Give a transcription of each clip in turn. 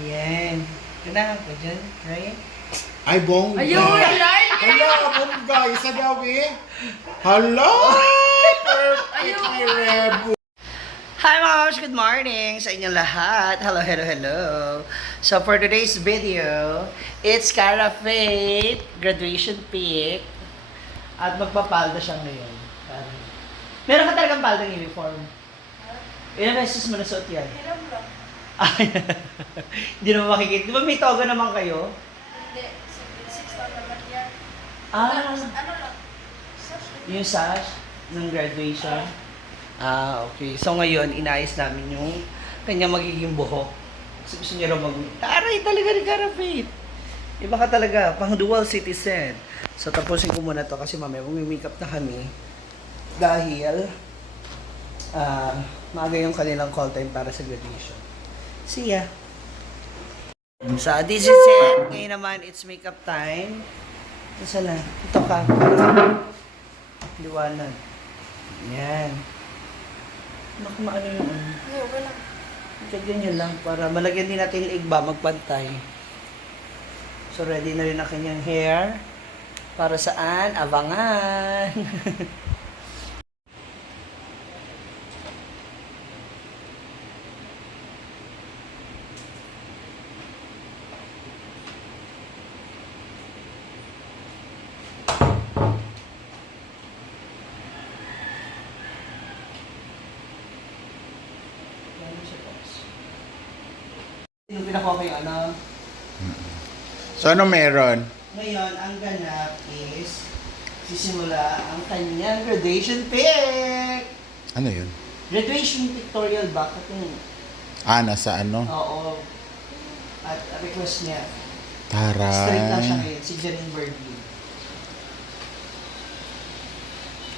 Ayan. Kailangan ko dyan, right? Ay, bongga. Ayun, Lord! Hala, bongga. Isa daw eh. Hala! Perfectly rebu. Hi mga kaos, good morning sa inyong lahat. Hello, hello, hello. So for today's video, it's Cara Faith graduation pic. At magpapalda siya ngayon. Meron ka talagang paldang uniform? Ilang beses mo nasuot yan? Hiram lang. Ay, hindi naman makikita. Di ba may toga naman kayo? Hindi, 6 lang naman yan. Ah, Ano lang? Sash. yung sash ng graduation. Ah, okay. So ngayon, inayos namin yung kanya magiging buhok. Kasi gusto niya raw taray talaga ni Cara Faith. Iba ka talaga, pang dual citizen. So tapusin ko muna to kasi mamaya mag-makeup na kami. Dahil, maaga yung kanilang call time para sa graduation. See ya! So, this is it. Ngayon naman, it's makeup time. Ito na. Ito ka. Liwanag. Yan. Naku, maano yung ano. Hindi, okay lang. Ganyan lang para malagyan din natin yung igba, magpantay. So, ready na rin ang kanyang hair. Para saan? Abangan! Yung pinakuha ko yung ano. So, ano meron? Ngayon, ang ganap is sisimula ang kanyang graduation pic. Ano yun? Graduation pictorial ba? Yung, Nasa ano? oo. At request niya. Taray. Straight lang siya ngayon, si Janine Bergie.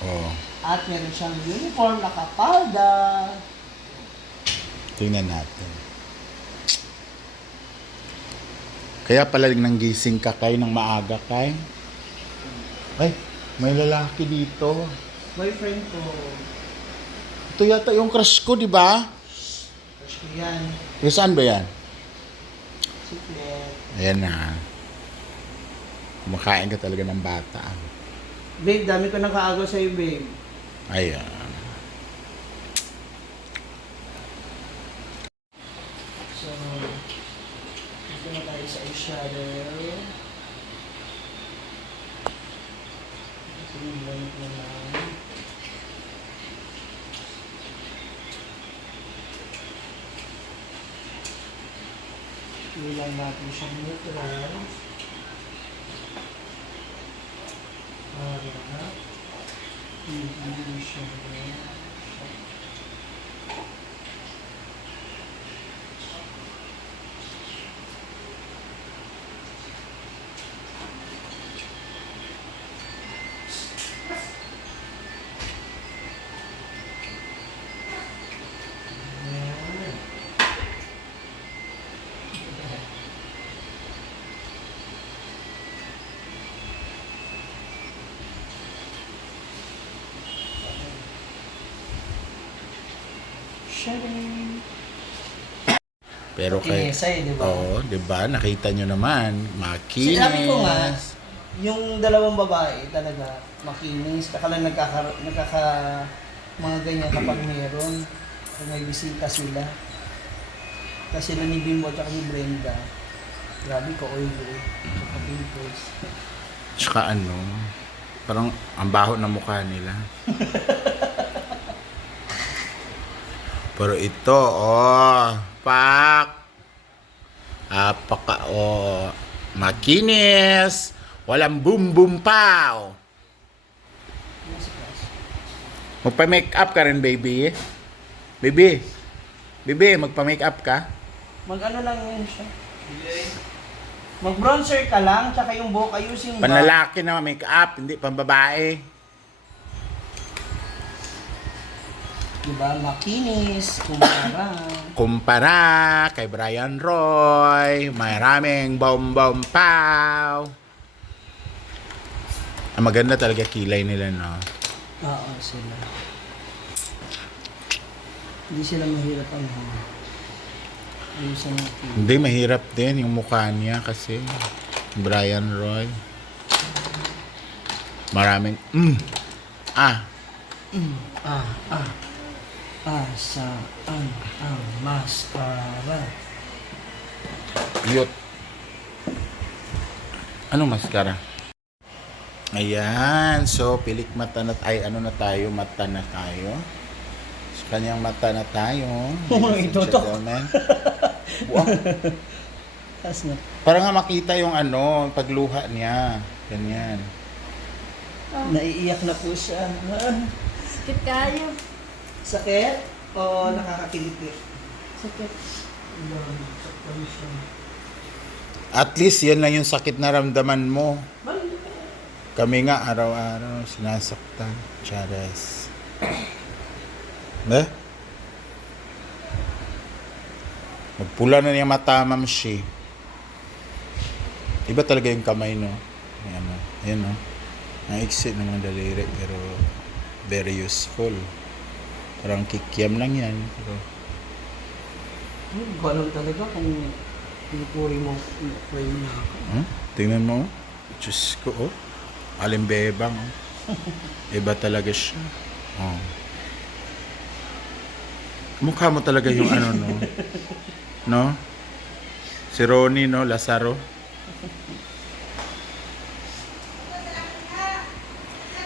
Oh, At meron siyang uniform, nakapalda. tingnan natin. Kaya pala nang gising ka kay ng maaga kay. Ay, may lalaki dito. Boyfriend ko. Ito yata yung crush ko, di ba? Crush ko yan. Yung saan ba yan? Secret. Ayan na. Kumakain ka talaga ng bata. Babe, dami ko nang kaagaw sa'yo, babe. Ayan. So, dito na tayo sa eyeshadow. Ito yung blank na lang. Ilang natin siyang neutral. Para hindi siya Sharing. Pero kay... Sa'yo, di ba? Oo, di ba? Nakita nyo naman. Makinis. Sinabi ko nga, yung dalawang babae talaga makinis. Kaka lang mga ganyan kapag meron. Kung may bisita sila. Kasi na ni Bimbo at ni Brenda. Grabe ko, oily. Saka pimples. Tsaka ano, parang ang baho ng mukha nila. Pero ito, pak. Apaka, makinis. Walang boom-boom pow. Magpa-make up ka rin, baby. Baby, magpa-make up ka? Mag-ano lang yan siya. Mag-bronzer ka lang, tsaka yung buhok ayusin ba? Panlalaki na make up, hindi pambabae. Diba? Makinis, kumpara. Kumpara kay Brian Roy, maraming bom-bom pow. Ang maganda talaga kilay nila, no? Oo, sila. Hindi sila mahirap ang Ayusin natin. Hindi, mahirap din yung mukha niya kasi Brian Roy. Maraming, Saan ang mascara? Yut. Anong mascara? Ayan, so pilik mata na ay ano na tayo, mata na tayo. Sa kanyang mata na tayo. ladies and itutok. gentlemen. Buwang. Taas na. Para nga makita yung ano, pagluha niya. Ganyan. Naiiyak na po siya. Sakit kayo. Sakit o nakakakiliti? Sakit. At least yan lang yung sakit na ramdaman mo. Kami nga araw-araw sinasaktan. Chares. Magpula na niya mata, ma'am she. Iba talaga yung kamay, no? Ayan, no? Ayan, no? Ang iksi ng mga daliri, pero very useful. Parang kikiam lang yan. Pero Hindi ko alam talaga kung pinupuri mo, pinupuri mo na ako. tingnan mo. Diyos ko, oh. Alimbebang, oh. Iba talaga siya. Oh. Mukha mo talaga yung ano, no? No? Si Ronnie, no? Lazaro.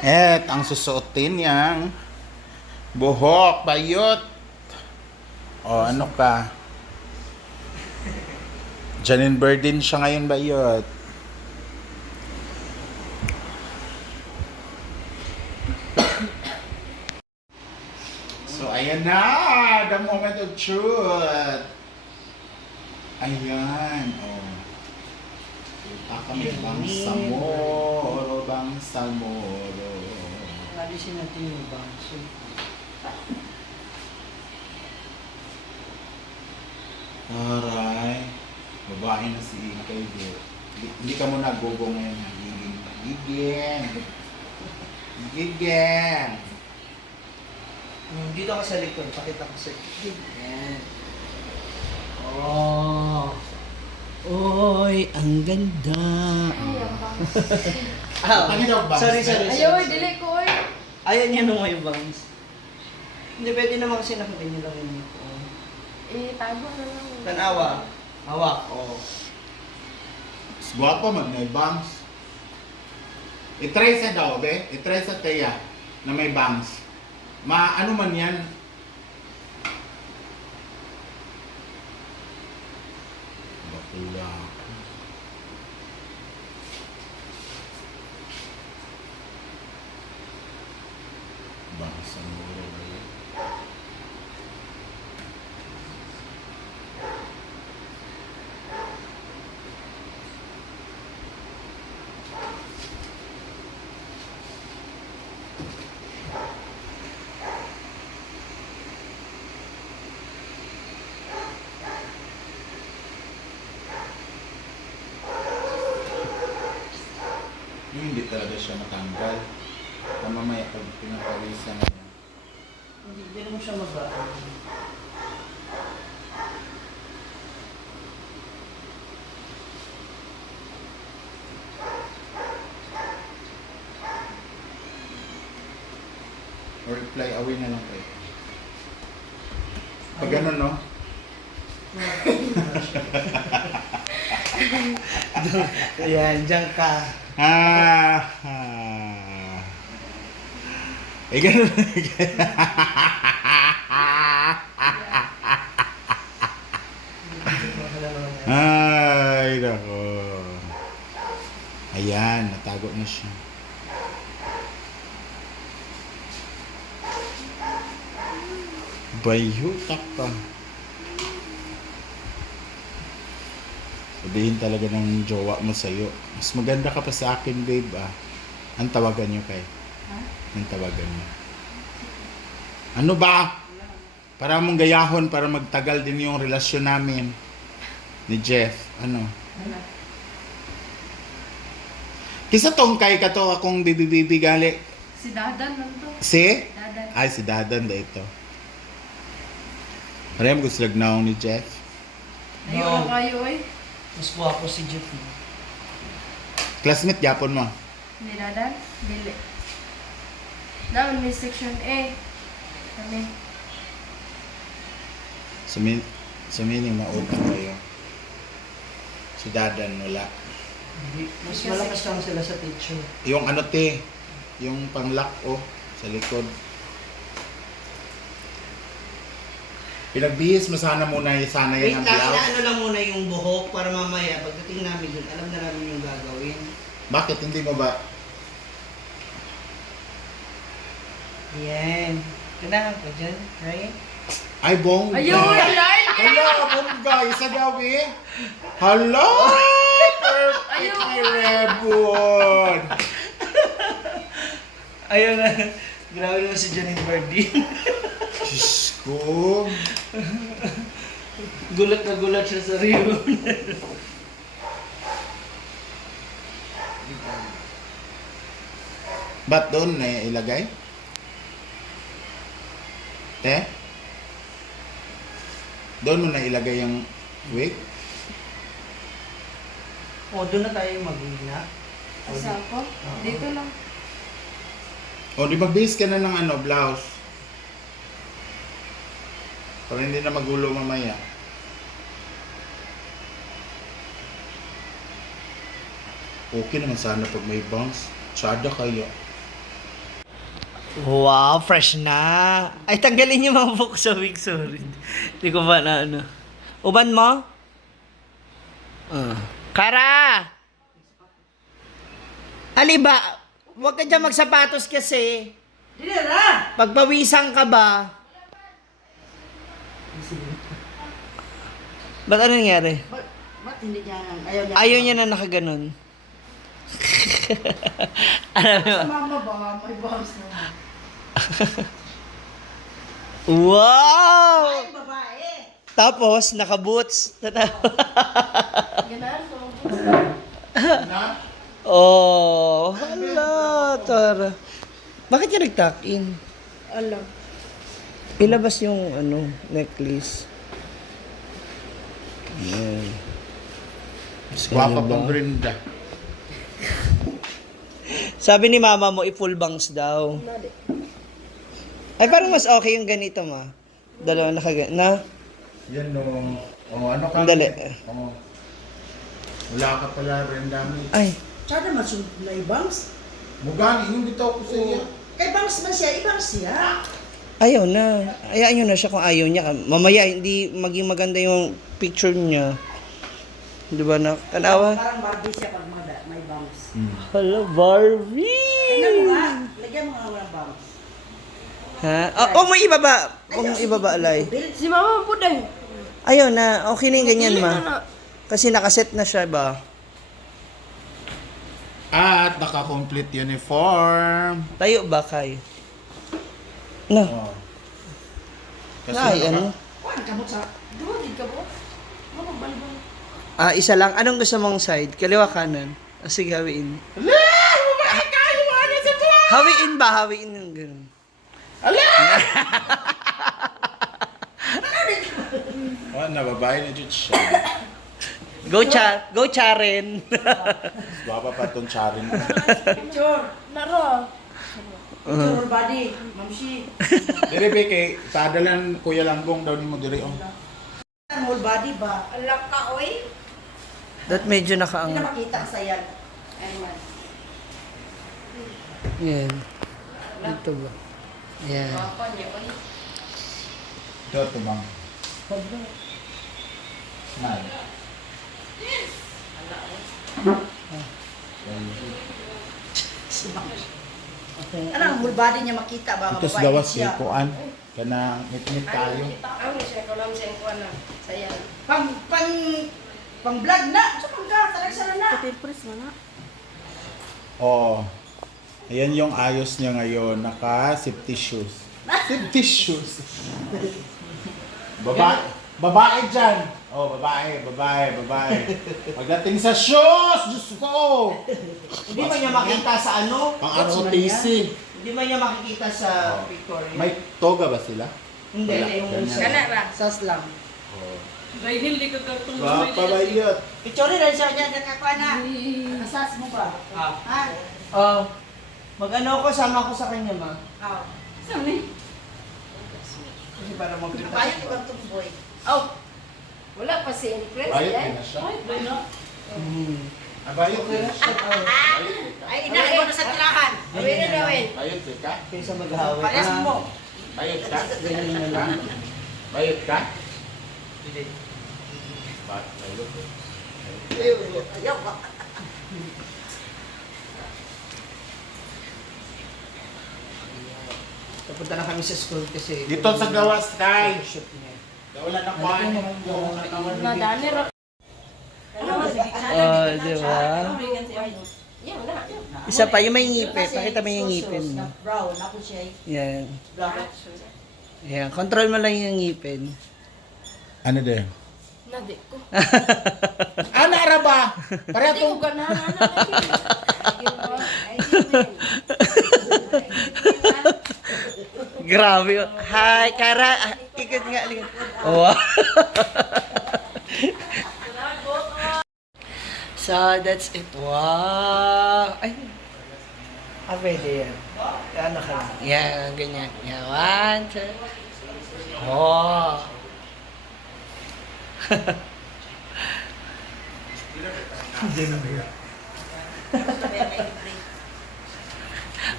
Et, ang susuotin niyang buhok, bayot. O, ano ka? Janine Berdin siya ngayon, bayot. So, ayan na! The moment of truth! Ayan, oh. Kita kami Bangsamoro, Bangsamoro. Alisin natin yung bangso. Aray. Babae na si Ikay, dear. Hindi ka mo nagugong ngayon. Giging. Giging. Giging. Dito ka sa likod, pakita ko sa likod. Yan. Oh. Oy, ang ganda. Ano daw bangs? Sorry. Ayaw, dili ko oy. Ayaw niya nung may bangs. Hindi, pwede naman kasi nakaganyan lang yun. Oh. Tago na lang. Tanawa. Hawak. Oh. Guwapo mag may bangs. I-try sa daw, be? I-try sa Teya na may bangs. Ano man yan? Bakula. Bangs ang muro ba yun? Yung hindi talaga siya matanggal. Mamaya pag pinapawisan na yan. Hindi naman siya magaan. Or reply away na lang kayo. Pag ganun, no? Ayan, dyan ka. Ganun. Ay, nako. Ayan, natago na siya. Bayutak pa. Sabihin talaga ng jowa mo sa'yo, mas maganda ka pa sa akin, babe, ah. Ang tawagan niyo kay? Ang tawagan niyo. Ano ba? Para mong gayahon, para magtagal din yung relasyon namin ni Jeff. Ano? Kisa tong kay ka to akong bibi gali. Si Dadan lang to. Si? Dadan. Ay, si Dadan da ito. Pareham ko sila gnaong ni Jeff. Ayun na kayo eh. Mas guwapo si Jeffy. Classmate yapon mo. Hindi dadan? Dili. Down may section A. Kami. Sumining mautang kayo. Si Dadan wala. Mas malakas lang sila sa teacher. Yung ano te, yung panglock sa likod. Pinagbihis mo sana muna sana Wait yan ang lang, blouse. inaano lang muna yung buhok para mamaya pagdating namin dun, alam na namin yung gagawin. Bakit hindi mo ba? Yan. Kailangan ko dyan, right? Ay, bongga. Ayun! Lord! Hala, bongga. Isa daw eh. Hala! Perfectly rebon. Ayun na. Grabe naman si Janine Bardin. Diyos ko. Gulat na gulat siya sa reunion. Ba't doon na ilagay? Te? Doon mo na ilagay yung wig? O, doon na tayo mag-uwi na. Asa ako? Dito lang. O, di mag-base ka na ng blouse. Para hindi na magulo mamaya. Okay naman sana pag may bangs. Tsada kaya. Wow, fresh na. Ay, tanggalin yung mga buhok sa wig, sorry. Hindi ko ba na ano. Uban mo? Kara! Aliba, huwag ka dyan magsapatos kasi. Pagpawisan ka ba? Ba't ano nangyari? Ba't hindi niya, ayaw niya? Ayaw niya na nakaganon. Alam mo? Sa mama ba, may bounce naman. Wow! Ay, babae. Tapos, naka-boots. Ganaan ko. Na? Oh, hala, tara. Bakit ka nag-tuck in? Alam. Ilabas yung necklace. Ayan. Guwapa pang Brenda. Sabi ni mama mo, i-full bangs daw. Nadi. Ay, parang mas okay yung ganito, ma. Dalawa na? Yan no. Ano ka? Dali. Wala ka pala, Brenda. Ay, Tsada man siyang na ibangs. Mugani, yung bitaw ko sa iya. Eh, bangs man siya, ibangs siya. ayaw na. Ayaan nyo na siya kung ayaw niya. Mamaya, hindi maging maganda yung picture niya. Di ba na? Kanawa? Parang Barbie siya pag may bangs. Hala, Barbie! Tingnan mo nga, lagyan mo nga walang bangs. Ha? Oh, may ibaba. Huwag mong ibaba, Alay. Si mama po din. Ayaw na. Okay na yung ganyan, Dili ma. na. Kasi nakaset na siya ba? At naka-complete uniform. Tayo ba, Kay? No. Oh. Ay, ano? Kuhan, kamot sa... Duwagid ka po? Mama, balbang. Isa lang. Anong gusto mong side? Kaliwa kanan? Sige, hawiin. Hawiin ba? Hawiin yung gano'n. Na babae na dyan siya. Go Charen. Guwapa pa itong charin. Picture. Nara. Picture body. Mamsi. Dire be kay padalan Kuya Langgong daw ni mo dire oh. Whole body ba? Alak ka, oy. That medyo Hindi nakaangat. na makita sa yan. Ayman. Yan. Dito ba? Yan. Papa niya, oy. Ito bang. Smile. Ano ang whole body niya makita ba? Itos Mababait gawas si siya. Kuan. Kana ngit-ngit tayo. Ang siya ko lang siya ko na. Saya. Pang vlog na. Sa pangka, talagsara na. Tipres mo na. Oh. Ayan yung ayos niya ngayon. Naka safety shoes. Safety shoes. Babae dyan. Oh, babae. Pagdating sa shoes, Diyos ko. Hindi man niya makita sa ano? Pang ROTC. Hindi man niya makikita sa pictorial. May toga ba sila? Hindi, Wala. yung Ganyan. Kana ra. Sas lang. Oh. May hindi ka gatong Papabayot. Picture rin siya dyan. Nakakuha na. Asas mo ba? Ha? Oh, mag-ano ko, sama ko sa kanya, ma. Oo. Saan ni? Kasi para magkita. Bayad ibang tumboy. Oh. Wala pa si Impress. Bayot eh. na siya. Ay, wala. Bayot na siya. Ay, inaay mo na sa tirahan. Gawin na gawin. Bayot ka? Kaysa mag-haway. Pares mo. Bayot ka? Ganyan na lang. Bayot ka? Hindi. Bayot. Ayaw ka. Papunta na kami sa school kasi... Dito sa gawas, Tay. Shoot niya. Wala na kuhan. Madani ra. Oh, di ba? Yan na. Isa pa, yung may ngipin. Pakita mo yung ngipin mo. Brown. Ako siya. Yan. Brown. Yan. Control mo lang yung ngipin. Ano din? Nadi ko. Ano ara ba? Para Hindi ko to. ganahan. Grabe. Hi, Kara. Ah, ikot nga. Oh. So, that's it. Wow. Ay. Ah, pwede yan. Ano ka lang? Yan, ganyan. Yan. 1, 2. Oh.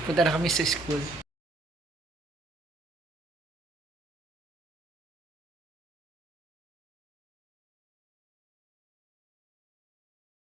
Punta na kami sa school.